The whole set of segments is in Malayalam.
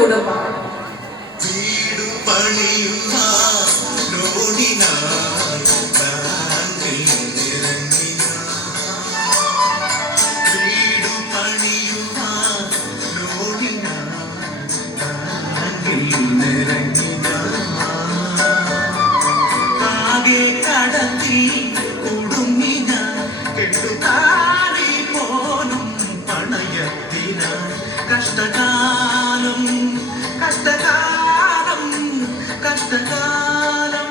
കുടുംബം. കഷ്ടകാലം കഷ്ടകാലം കഷ്ടകാലം.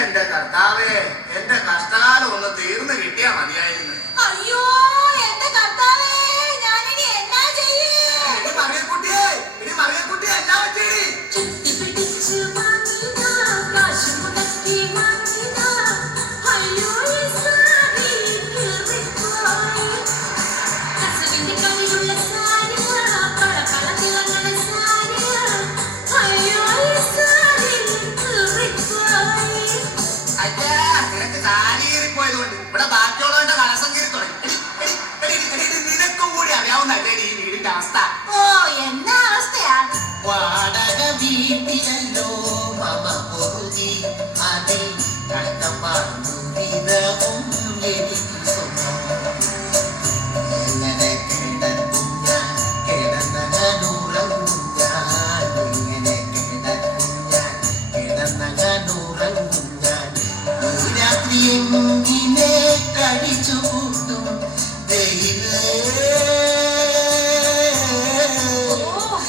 എന്റെ കർത്താവേ, എന്റെ കഷ്ടകാലം ഒന്ന് തീർന്നു കിട്ടിയാ മതിയായിരുന്നു. അയ്യോ എന്റെ കർത്താവേ, ഞാനിനി എന്നാ ചെയ്യേ? മറിയക്കുട്ടിയെ എല്ലാം ചെയ്യേ. ഇവിടെ ബാക്കിയുള്ളവന്റെ കളസം കയറി തുടങ്ങി. നിനക്കും കൂടി അറിയാവുന്നല്ലേ ഈ വീടിന്റെ അവസ്ഥ? ഓ എന്നാ അവസ്ഥയാ? വാടക വീട്ടിലല്ലോ മമ പൊറുതി, അതിൽ കഷ്ടപ്പാടും വിധവും എനിക്ക് സ്വന്തം. എങ്ങനെ കിടക്കും ഞാൻ, കിടന്നൂറങ്ങും ഞാൻ, ഇങ്ങനെ കിടക്കും ഞാൻ, കിടന്നൂറങ്ങും ഞാൻ. ഈ രാത്രി എങ്ങനെ കഴിച്ചു കൂട്ടും ദൈവേ.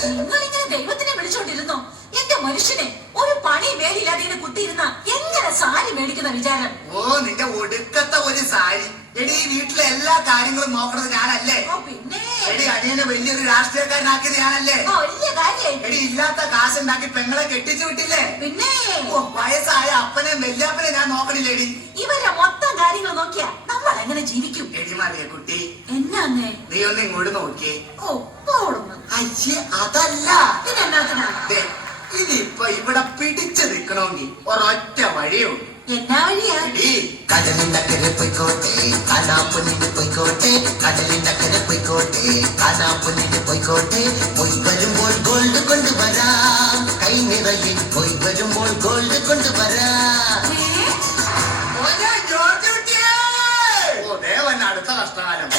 നിങ്ങളിങ്ങനെ ദൈവത്തിനെ വിളിച്ചോണ്ടിരുന്നോ? എന്റെ മനുഷ്യനെ ഒരു പണി മേലില്ലാതെ ഇങ്ങനെ കുത്തിയിരുന്ന എങ്ങനെ സാരി മേടിക്കുന്ന വിചാരം? ഓ നിന്റെ ഒടുക്കത്തെ ഒരു സാരി. എടി ഈ വീട്ടിലെ എല്ലാ കാര്യങ്ങളും നോക്കണത് ഞാനല്ലേ? പിന്നെ എടി അനിയനെ വലിയൊരു രാഷ്ട്രീയക്കാരനാക്കിയത് ഞാനല്ലേ? വലിയ കാര്യം. എടി ഇല്ലാത്ത കാശുണ്ടാക്കി പെങ്ങളെ കെട്ടിച്ചു വിട്ടില്ലേ? പിന്നെ വയസ്സായ അപ്പനെയും വല്യാപ്പനെ ഞാൻ നോക്കണില്ലേടി? ഇവരുടെ മൊത്തം കാര്യങ്ങൾ നോക്കിയാ നമ്മൾ എങ്ങനെ ജീവിക്കും? എടി മറിയ കുട്ടി, എന്നാന്നേ നീ ഒന്ന് ഇങ്ങോട്ട് നോക്കിയേ. അയ്യേ അതല്ല, പിന്നെന്നാത്തിനാ? ഇനിയിപ്പൊ ഇവിടെ പിടിച്ചു നിക്കണമെങ്കിൽ ഒരൊറ്റ വഴിയുണ്ട്. എന്നാ വഴിയാ? കടലിന്റെ അക്കരെ പോയിക്കോട്ടെ, കാനാപ്പൊന്നിന് പോയിക്കോട്ടെ, കടലിന്റെ അക്കരെ പോയിക്കോട്ടെ, കാനാപ്പൊന്നിന് പോയിക്കോട്ടെ. പോയി വരുമ്പോൾ ഗോൾഡ് കൊണ്ടുവരാം, കൈ നിറയിൽ പോയി വരുമ്പോൾ ഗോൾഡ് കൊണ്ടുവരാം. ഓ ദേവൻ അടുത്ത കഷ്ടകാലം.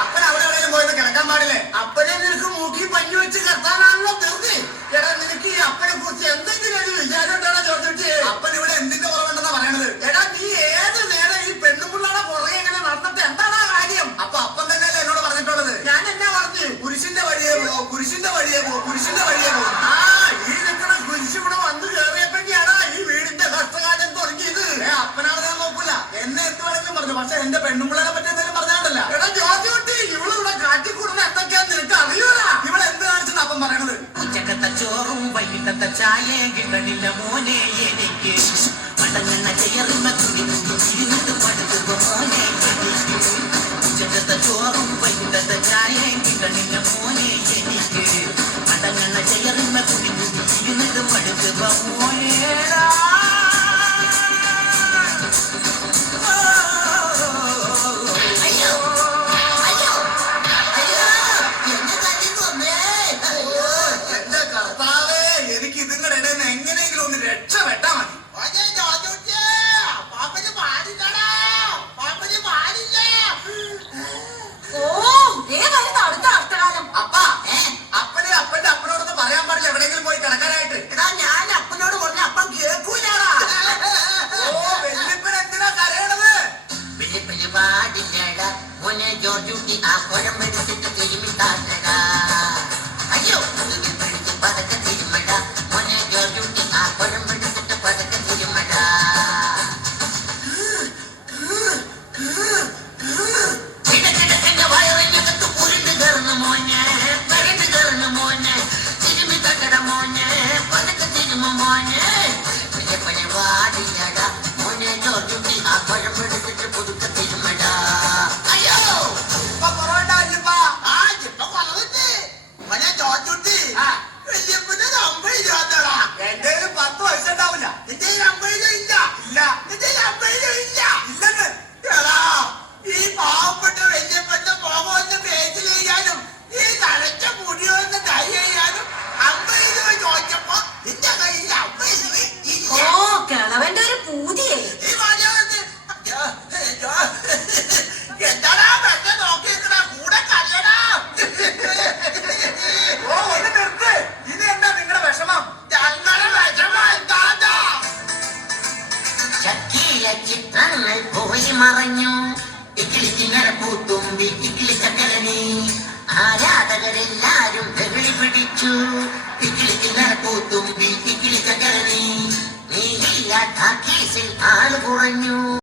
അപ്പൻ അവിടെ എവിടെയും പോയത് കിടക്കാൻ പാടില്ലേ? അപ്പനെ നിനക്ക് മൂക്കി പഞ്ഞു വെച്ച് കിടത്താനാണല്ലോ തീർത്തി. എടാ നിനക്ക് ഈ അപ്പനെ കുറിച്ച് എന്തെങ്കിലും ഒരു വിചാരം ഉണ്ടാണോ ചോദിച്ചിട്ട്? അപ്പൻ ഇവിടെ എന്തിന്റെ കുറവുണ്ടെന്നാ പറയണത്? എടാ നീ ഏത് നേരം ഈ പെണ്ണുപിള്ളയുടെ പുറകെ എങ്ങനെ നടന്നിട്ട് എന്താണ് ആ കാര്യം? അപ്പൊ അപ്പൻ തന്നെയല്ലേ എന്നോട് പറഞ്ഞിട്ടുള്ളത്? ഞാൻ എന്നാ പറഞ്ഞു? കുരിശിന്റെ വഴിയെ പോ, കുരിശിന്റെ വഴിയെ പോ, കുരിശിന്റെ വഴിയെ പോ. ആ ഈ നിൽക്കണ കുരിശ് ഇവിടെ വന്ന് കയറിയപ്പോഴാണ് ഈ വീടിന്റെ കഷ്ടകാലം തുടങ്ങിയത്. അപ്പനാണ് ഞാൻ നോക്കൂല, എന്നെ എന്ത് വേണമെങ്കിലും പറഞ്ഞു. പക്ഷെ എന്റെ പെണ്ണുപിള്ളനെ പറ്റി എന്തെങ്കിലും പറഞ്ഞാണ്ടല്ല. എടാ ജോർജ്, ഇവളിവിടെ കാറ്റിക്കൂടുന്ന എന്തൊക്കെയാന്ന് നിനക്ക് അറിയൂല. ഇവിടെ എന്ത് കാണിച്ചെന്ന് അപ്പം പറയണത്? ഉച്ചക്കത്തെ ചോറും വൈകിട്ടത്തെ ചായയും കിട്ടണില്ല മോനെ എനിക്ക്. മടങ്ങുന്ന ചെയറിമ ഇരുന്നിട്ട് പടുത്തുക മോനെ എനിക്ക്. ഉച്ചക്കത്തെ ചോറും വൈകിട്ടത്തെ ചായയും കിട്ടണില്ല മോനെ എനിക്ക്. മടങ്ങുന്ന ചെയറിമ ഇരുന്നിട്ട് പടുത്തുക മോനേടാ. ഈ പാവപ്പെട്ട വല്യപ്പന്റെ മോഹം ഒന്ന് പേജിൽ ചെയ്യാനും ഈ നനച്ച മുടി ചിത്രങ്ങൾ പോയി മറഞ്ഞു. ഇക്കിളിച്ചിങ്ങര പൂത്തുമ്പി ഇക്കിളി ചക്കരനി ആരാധകരെല്ലാരും വെകിളി പിടിച്ചു. ഇക്കിളിച്ചിങ്ങര പൂത്തുമ്പി ഇക്കിളി ചക്കരനി നീ ഇല്ലാത്ത കേസിൽ ആള് കുറഞ്ഞു.